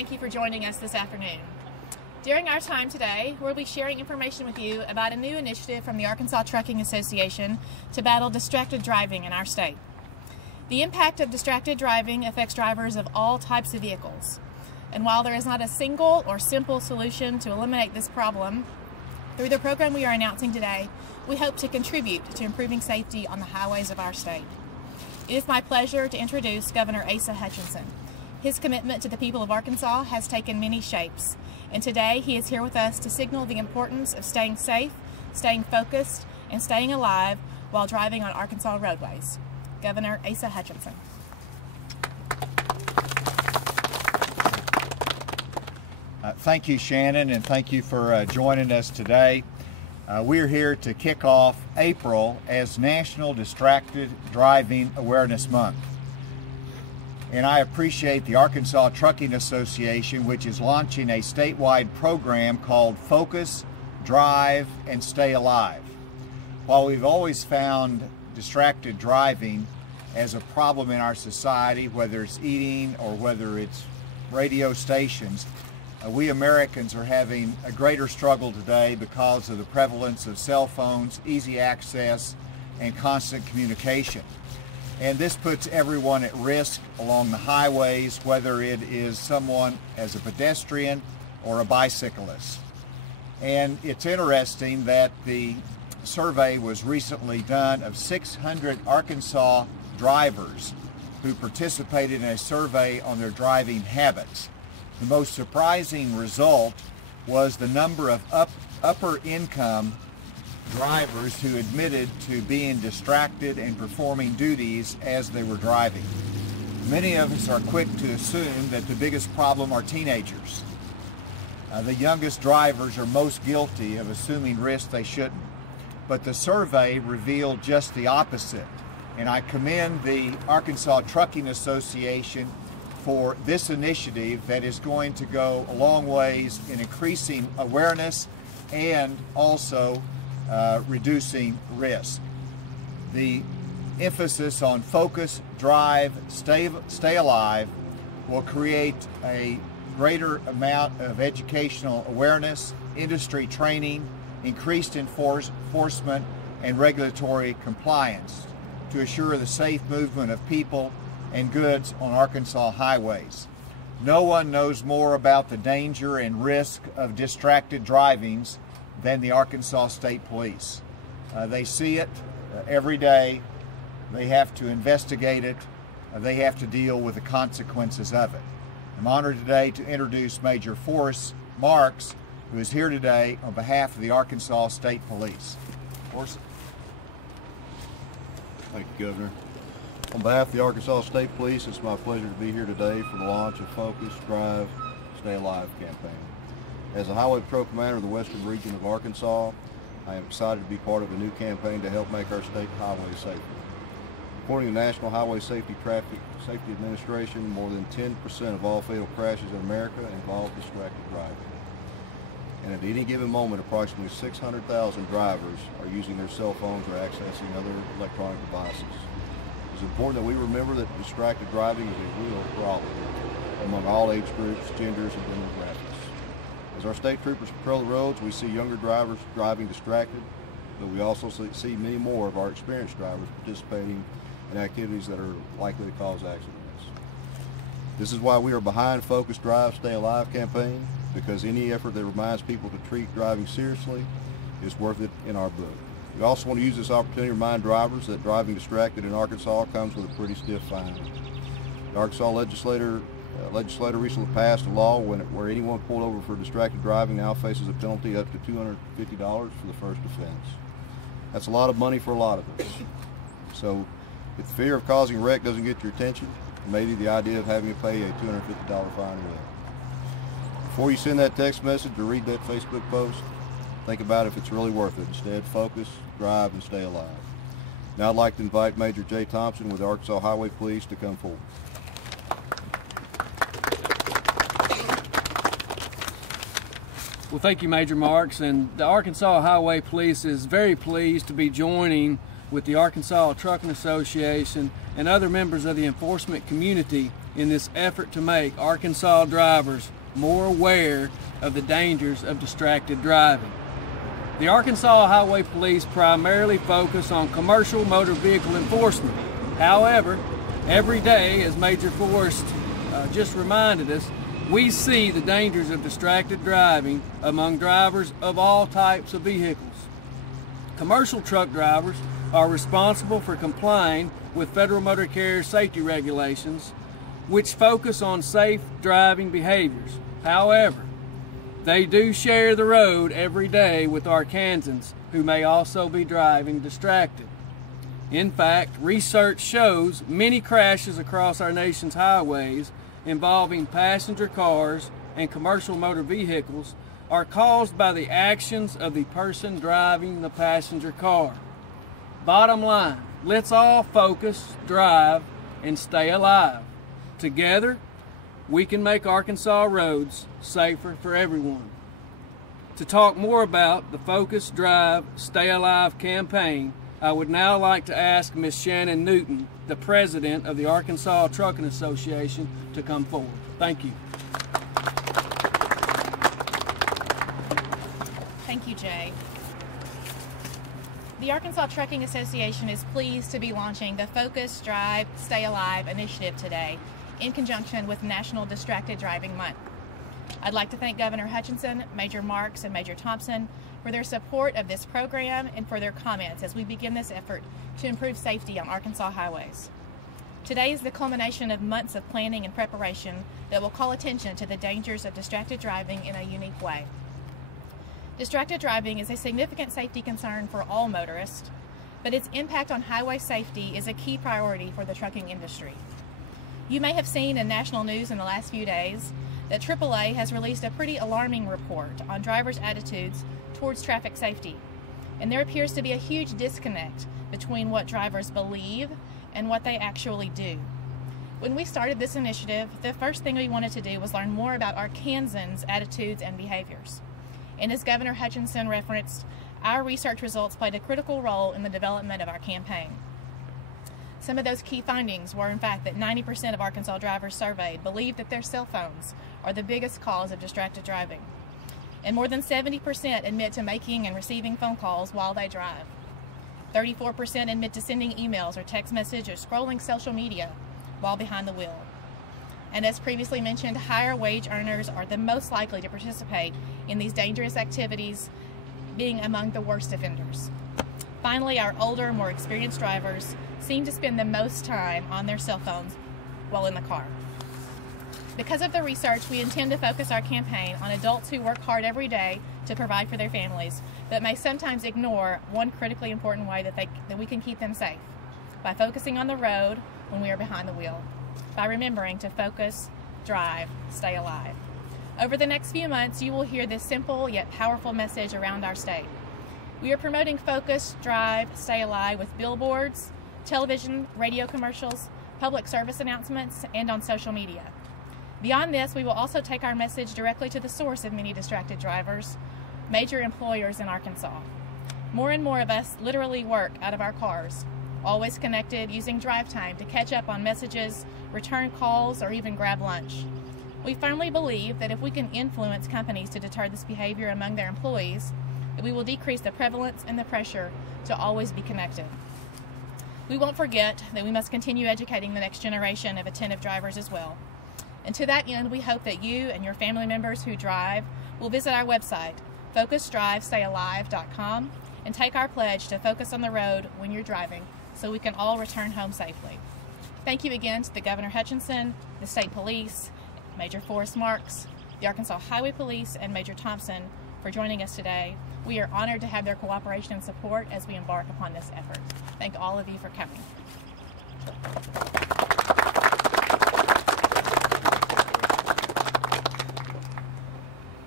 thank you for joining us this afternoon. During our time today, we'll be sharing information with you about a new initiative from the Arkansas Trucking Association to battle distracted driving in our state. The impact of distracted driving affects drivers of all types of vehicles. And while there is not a single or simple solution to eliminate this problem, through the program we are announcing today, we hope to contribute to improving safety on the highways of our state. It is my pleasure to introduce Governor Asa Hutchinson. His commitment to the people of Arkansas has taken many shapes, and today he is here with us to signal the importance of staying safe, staying focused, and staying alive while driving on Arkansas roadways. Governor Asa Hutchinson. Thank you, Shannon, and thank you for joining us today. We're here to kick off April as National Distracted Driving Awareness Month. And I appreciate the Arkansas Trucking Association, which is launching a statewide program called Focus, Drive, and Stay Alive. While we've always found distracted driving as a problem in our society, whether it's eating or whether it's radio stations, we Americans are having a greater struggle today because of the prevalence of cell phones, easy access, and constant communication. And this puts everyone at risk along the highways, whether it is someone as a pedestrian or a bicyclist. And it's interesting that the survey was recently done of 600 Arkansas drivers who participated in a survey on their driving habits. The most surprising result was the number of upper income drivers who admitted to being distracted and performing duties as they were driving. Many of us are quick to assume that the biggest problem are teenagers. The youngest drivers are most guilty of assuming risks they shouldn't. But the survey revealed just the opposite. And I commend the Arkansas Trucking Association for this initiative that is going to go a long ways in increasing awareness and also reducing risk. The emphasis on focus, drive, stay alive will create a greater amount of educational awareness, industry training, increased enforcement, and regulatory compliance to assure the safe movement of people and goods on Arkansas highways. No one knows more about the danger and risk of distracted drivings than the Arkansas State Police. They see it every day. They have to investigate it. They have to deal with the consequences of it. I'm honored today to introduce Major Forrest Marks, who is here today on behalf of the Arkansas State Police. Forrest. Thank you, Governor. On behalf of the Arkansas State Police, it's my pleasure to be here today for the launch of Focus, Drive, Stay Alive campaign. As a Highway Patrol Commander of the Western Region of Arkansas, I am excited to be part of a new campaign to help make our state highways safer. According to the National Highway Traffic Safety Administration, more than 10% of all fatal crashes in America involve distracted driving. And at any given moment, approximately 600,000 drivers are using their cell phones or accessing other electronic devices. It's important that we remember that distracted driving is a real problem among all age groups, genders, and demographics. As our state troopers patrol the roads, we see younger drivers driving distracted, but we also see many more of our experienced drivers participating in activities that are likely to cause accidents. This is why we are behind Focus, Drive, Stay Alive campaign, because any effort that reminds people to treat driving seriously is worth it in our book. We also want to use this opportunity to remind drivers that driving distracted in Arkansas comes with a pretty stiff fine. The Arkansas legislature recently passed a law where anyone pulled over for distracted driving now faces a penalty up to $250 for the first offense. That's a lot of money for a lot of us. So if the fear of causing a wreck doesn't get your attention, maybe the idea of having to pay a $250 fine will. Before you send that text message or read that Facebook post, think about if it's really worth it. Instead, focus, drive, and stay alive. Now I'd like to invite Major Jay Thompson with the Arkansas Highway Police to come forward. Well, thank you, Major Marks, and the Arkansas Highway Police is very pleased to be joining with the Arkansas Trucking Association and other members of the enforcement community in this effort to make Arkansas drivers more aware of the dangers of distracted driving. The Arkansas Highway Police primarily focus on commercial motor vehicle enforcement. However, every day, as Major Forrest just reminded us, we see the dangers of distracted driving among drivers of all types of vehicles. Commercial truck drivers are responsible for complying with Federal Motor Carrier safety regulations, which focus on safe driving behaviors. However, they do share the road every day with Arkansans who may also be driving distracted. In fact, research shows many crashes across our nation's highways involving passenger cars and commercial motor vehicles are caused by the actions of the person driving the passenger car. Bottom line, let's all focus, drive, and stay alive. Together, we can make Arkansas roads safer for everyone. To talk more about the Focus, Drive, Stay Alive campaign, I would now like to ask Ms. Shannon Newton, the president of the Arkansas Trucking Association, to come forward. Thank you. Thank you, Jay. The Arkansas Trucking Association is pleased to be launching the Focus, Drive, Stay Alive initiative today in conjunction with National Distracted Driving Month. I'd like to thank Governor Hutchinson, Major Marks, and Major Thompson for their support of this program and for their comments as we begin this effort to improve safety on Arkansas highways. Today is the culmination of months of planning and preparation that will call attention to the dangers of distracted driving in a unique way. Distracted driving is a significant safety concern for all motorists, but its impact on highway safety is a key priority for the trucking industry. You may have seen in national news in the last few days that AAA has released a pretty alarming report on drivers' attitudes towards traffic safety, and there appears to be a huge disconnect between what drivers believe and what they actually do. When we started this initiative, the first thing we wanted to do was learn more about Arkansans' attitudes and behaviors. And as Governor Hutchinson referenced, our research results played a critical role in the development of our campaign. Some of those key findings were, in fact, that 90% of Arkansas drivers surveyed believe that their cell phones are the biggest cause of distracted driving. And more than 70% admit to making and receiving phone calls while they drive. 34% admit to sending emails or text messages or scrolling social media while behind the wheel. And as previously mentioned, higher wage earners are the most likely to participate in these dangerous activities, being among the worst offenders. Finally, our older, more experienced drivers seem to spend the most time on their cell phones while in the car. Because of the research, we intend to focus our campaign on adults who work hard every day to provide for their families, but may sometimes ignore one critically important way that we can keep them safe, by focusing on the road when we are behind the wheel, by remembering to focus, drive, stay alive. Over the next few months, you will hear this simple yet powerful message around our state. We are promoting Focus, Drive, Stay Alive with billboards, television, radio commercials, public service announcements, and on social media. Beyond this, we will also take our message directly to the source of many distracted drivers, major employers in Arkansas. More and more of us literally work out of our cars, always connected, using drive time to catch up on messages, return calls, or even grab lunch. We firmly believe that if we can influence companies to deter this behavior among their employees, that we will decrease the prevalence and the pressure to always be connected. We won't forget that we must continue educating the next generation of attentive drivers as well. And to that end, we hope that you and your family members who drive will visit our website, focusdrivestayalive.com, and take our pledge to focus on the road when you're driving so we can all return home safely. Thank you again to the Governor Hutchinson, the State Police, Major Forrest Marks, the Arkansas Highway Police, and Major Thompson for joining us today. We are honored to have their cooperation and support as we embark upon this effort. Thank all of you for coming.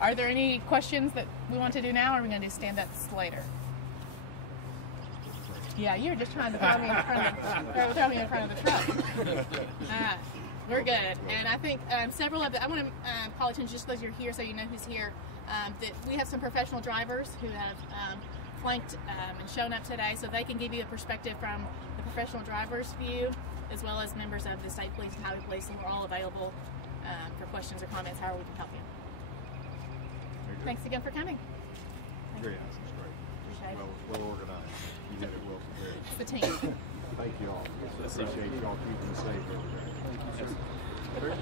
Are there any questions that we want to do now, or are we going to do stand-ups later? Yeah, you're just trying to throw me in front of the truck. We're good. And I think several of the, I want to call attention, just because you're here so you know who's here, that we have some professional drivers who have flanked and shown up today, so they can give you a perspective from the professional driver's view. as well as members of the State Police and Highway Police, and we're all available for questions or comments, however we can help you. Thanks again for coming. Great, that's great. Appreciate it. Well organized. You did it well prepared. It's the team. Thank you all. Appreciate y'all keeping us safe every day.